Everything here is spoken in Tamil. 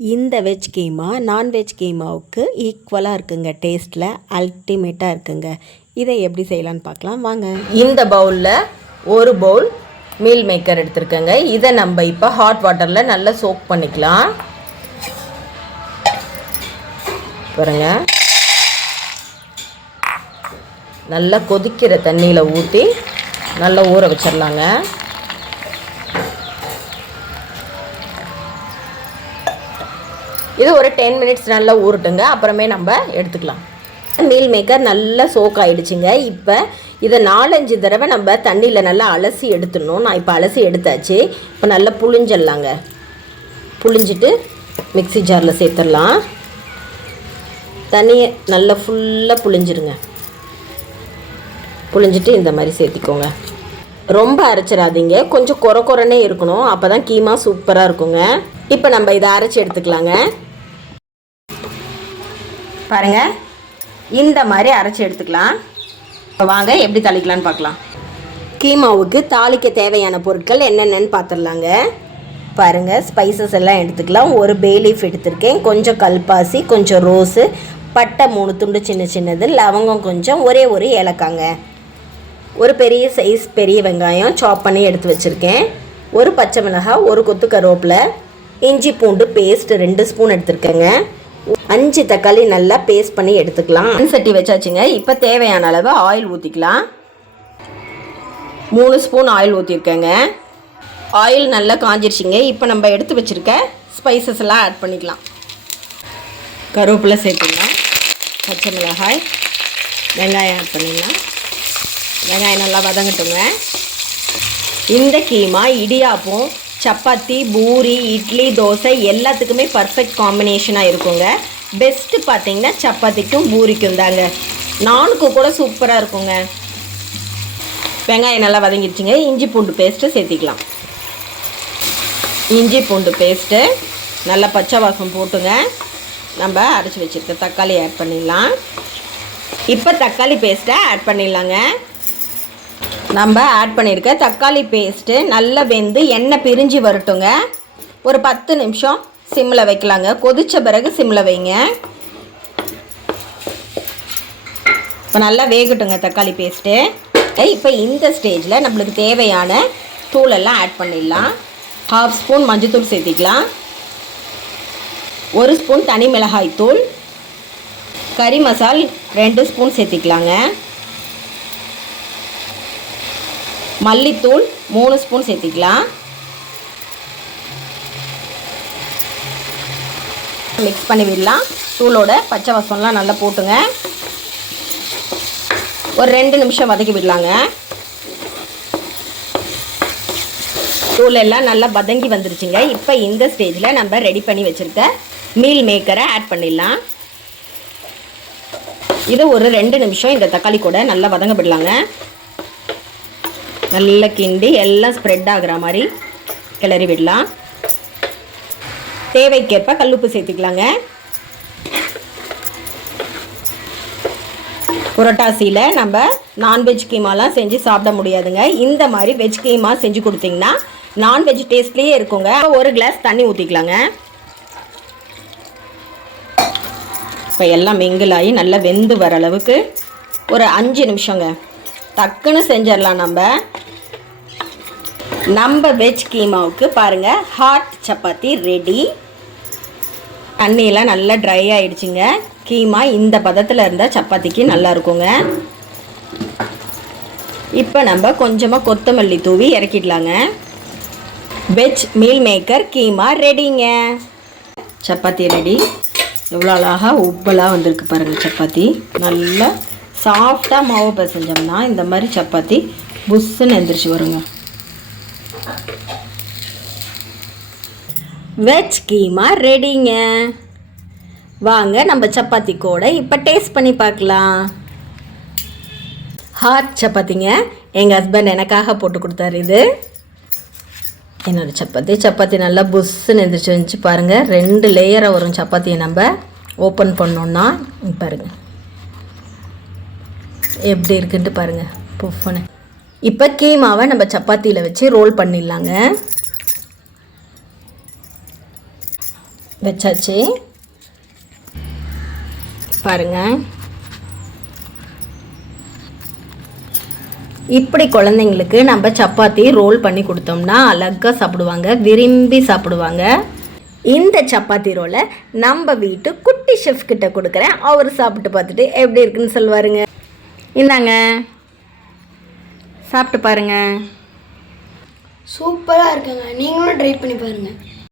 இந்த வெஜ் கீமா நான்வெஜ் கீமாவுக்கு ஈக்குவலாக இருக்குங்க. டேஸ்ட்டில் அல்டிமேட்டாக இருக்குங்க. இதை எப்படி செய்யலான்னு பார்க்கலாம் வாங்க. இந்த பவுலில் ஒரு பவுல் மீல் மேக்கர் எடுத்துருக்கேங்க. இதை நம்ம இப்போ ஹாட் வாட்டரில் நல்லா சோக் பண்ணிக்கலாம். பாருங்க, நல்லா கொதிக்கிற தண்ணியில் ஊற்றி நல்லா ஊற வச்சிடலாங்க. இது ஒரு 10 மினிட்ஸ் நல்லா ஊறட்டுங்க. அப்புறமே நம்ம எடுத்துக்கலாம். மீல் மேக்கர் நல்லா சோக் ஆகிடுச்சுங்க. இப்போ இதை 4-5 தடவை நம்ம தண்ணியில் நல்லா அலசி எடுத்துடணும். நான் இப்போ அலசி எடுத்தாச்சு. இப்போ நல்லா புழிஞ்சிடலாங்க. புழிஞ்சிட்டு மிக்ஸி ஜாரில் சேர்த்துடலாம். தண்ணியை நல்லா ஃபுல்லாக புழிஞ்சிருங்க. புழிஞ்சிட்டு இந்த மாதிரி சேர்த்திக்கோங்க. ரொம்ப அரைச்சிடாதீங்க, கொஞ்சம் குறைன்னே இருக்கணும். அப்போ தான் கீமா சூப்பராக இருக்குங்க. இப்போ நம்ம இதை அரைச்சி எடுத்துக்கலாங்க. பாருங்கள், இந்த மாதிரி அரைச்சி எடுத்துக்கலாம். இப்போ வாங்க எப்படி தாளிக்கலான்னு பார்க்கலாம். கீமாவுக்கு தாளிக்க தேவையான பொருட்கள் என்னென்னு பார்த்துடலாங்க. பாருங்கள், ஸ்பைசஸ் எல்லாம் எடுத்துக்கலாம். ஒரு பே லீஃப் எடுத்திருக்கேன், கொஞ்சம் கல்பாசி, கொஞ்சம் ரோஸு, பட்டை 3 துண்டு சின்னது, லவங்கம் கொஞ்சம், ஒரே ஒரு ஏலக்காங்க, ஒரு பெரிய சைஸ் பெரிய வெங்காயம் சாப் பண்ணி எடுத்து வச்சுருக்கேன், ஒரு பச்சை மிளகாய், ஒரு கொத்து கருவேப்பிலை, இஞ்சி பூண்டு பேஸ்ட் 2 ஸ்பூன் எடுத்துருக்கேங்க, 5 தக்காளி நல்லா பேஸ்ட் பண்ணி எடுத்துக்கலாம். சட்டி வச்சாச்சுங்க. இப்போ தேவையான அளவு ஆயில் ஊற்றிக்கலாம். 3 ஸ்பூன் ஆயில் ஊற்றிருக்கேங்க. ஆயில் நல்லா காஞ்சிருச்சிங்க. இப்போ நம்ம எடுத்து வச்சுருக்க ஸ்பைசஸ் எல்லாம் ஆட் பண்ணிக்கலாம். கருவேப்பிலை சேர்த்துக்கலாம், பச்சை மிளகாய், வெங்காயம் ஆட் பண்ணிடலாம். வெங்காயம் நல்லா வதங்கட்டுங்க. இந்த கீமா இடியாப்பம், சப்பாத்தி, பூரி, இட்லி, தோசை எல்லாத்துக்குமே பர்ஃபெக்ட் காம்பினேஷனாக இருக்குங்க. பெஸ்ட்டு பார்த்தீங்கன்னா சப்பாத்திக்கும் பூரிக்கும் தாங்க. நானுக்கு கூட சூப்பராக இருக்குங்க. வெங்காயம் நல்லா வதங்கிடுச்சிங்க. இஞ்சி பூண்டு பேஸ்ட்டு சேர்த்திக்கலாம். இஞ்சி பூண்டு பேஸ்ட்டு நல்லா பச்சை வாசம் போட்டுங்க. நம்ம அரைச்சி வச்சுருக்க தக்காளி ஆட் பண்ணிடலாம். இப்போ தக்காளி பேஸ்ட்டை ஆட் பண்ணிடலாங்க. நம்ம ஆட் பண்ணியிருக்க தக்காளி பேஸ்ட்டு நல்லா வெந்து எண்ணெய் பிரிஞ்சு வரட்டுங்க. ஒரு 10 நிமிஷம் சிம்மில் வைக்கலாங்க. கொதித்த பிறகு சிம்மில் வைங்க. இப்போ நல்லா வேகட்டுங்க தக்காளி பேஸ்ட்டு. இப்போ இந்த ஸ்டேஜில் நம்மளுக்கு தேவையான தூளெல்லாம் ஆட் பண்ணிடலாம். 1/2 ஸ்பூன் மஞ்சள்தூள் சேர்த்திக்கலாம், 1 ஸ்பூன் தனி மிளகாய் தூள், கறி மசால் 2 ஸ்பூன் சேர்த்திக்கலாங்க, மல்லித்தூள் 3 ஸ்பூன் சேர்த்திக்கலாம். மிக்ஸ் பண்ணி விடலாம். தூளோட பச்சை வாசம்லாம் நல்லா போட்டுங்க. ஒரு 2 நிமிஷம் வதக்கி விடலாங்க. தூள் எல்லாம் நல்லா வதங்கி வந்துருச்சுங்க. இப்போ இந்த ஸ்டேஜில் நம்ம ரெடி பண்ணி வச்சுருக்க மீல் மேக்கரை ஆட் பண்ணிடலாம். இது ஒரு 2 நிமிஷம் இந்த தக்காளி கூட நல்லா வதங்க விடலாங்க. நல்லா கிண்டி எல்லாம் ஸ்ப்ரெட் ஆகிற மாதிரி கிளறி விடலாம். தேவைக்கேற்ப கல்லுப்பு சேர்த்துக்கலாங்க. புரட்டாசியில் நம்ம நான்வெஜ் கீமாலாம் செஞ்சு சாப்பிட முடியாதுங்க. இந்த மாதிரி வெஜ் கீமா செஞ்சு கொடுத்தீங்கன்னா நான்வெஜ் டேஸ்ட்லேயே இருக்குங்க. 1 கிளாஸ் தண்ணி ஊற்றிக்கலாங்க. இப்போ எல்லாம் மிங்கிள் ஆகி நல்லா வெந்து வர அளவுக்கு ஒரு 5 நிமிஷங்க. டக்குன்னு செஞ்சிடலாம். நம்ம வெஜ் கீமாவுக்கு பாருங்கள், ஹாட் சப்பாத்தி ரெடி. தண்ணியெல்லாம் நல்லா ட்ரை ஆகிடுச்சிங்க. கீமா இந்த பதத்தில் இருந்தால் சப்பாத்திக்கு நல்லா இருக்குங்க. இப்போ நம்ம கொஞ்சமாக கொத்தமல்லி தூவி இறக்கிடலாங்க. வெஜ் மீல் மேக்கர் கீமா ரெடிங்க. சப்பாத்தி ரெடி. எவ்வளோ அழகாக உப்பலாக வந்திருக்கு பாருங்கள். சப்பாத்தி நல்லா சாஃப்டாக மாவு பிசைஞ்சோம்னா இந்த மாதிரி சப்பாத்தி புஷ்ஷுன்னு எந்திரிச்சு வருங்க. வெஜ் கீமா ரெடிங்க. வாங்க நம்ம சப்பாத்தி கூட இப்போ டேஸ்ட் பண்ணி பார்க்கலாம். ஹாட் சப்பாத்திங்க. எங்கள் ஹஸ்பண்ட் எனக்காக போட்டு கொடுத்தாரு. இது என்னோடய சப்பாத்தி நல்லா புஷ்ஷுன்னு எந்திரிச்சு வந்துச்சு பாருங்கள். 2 லேயராக வரும் சப்பாத்தியை நம்ம ஓப்பன் பண்ணோன்னா. பாருங்கள் எப்படி இருக்குன்ட்டு பாருங்கள், புஃப்னு. இப்போ கீமாவை நம்ம சப்பாத்தியில் வச்சு ரோல் பண்ணிடலாங்க. வச்சாச்சு பாருங்கள். இப்படி குழந்தைங்களுக்கு நம்ம சப்பாத்தி ரோல் பண்ணி கொடுத்தோம்னா அழகாக சாப்பிடுவாங்க, விரும்பி சாப்பிடுவாங்க. இந்த சப்பாத்தி ரோலை நம்ம வீட்டு குட்டி ஷெஃப் கிட்ட கொடுக்குறேன். அவர் சாப்பிட்டு பார்த்துட்டு எப்படி இருக்குன்னு சொல்லுவாருங்க. இந்தாங்க சாப்பிட்டு பாருங்க. சூப்பராக இருக்குங்க. நீங்களும் ட்ரை பண்ணி பாருங்கள்.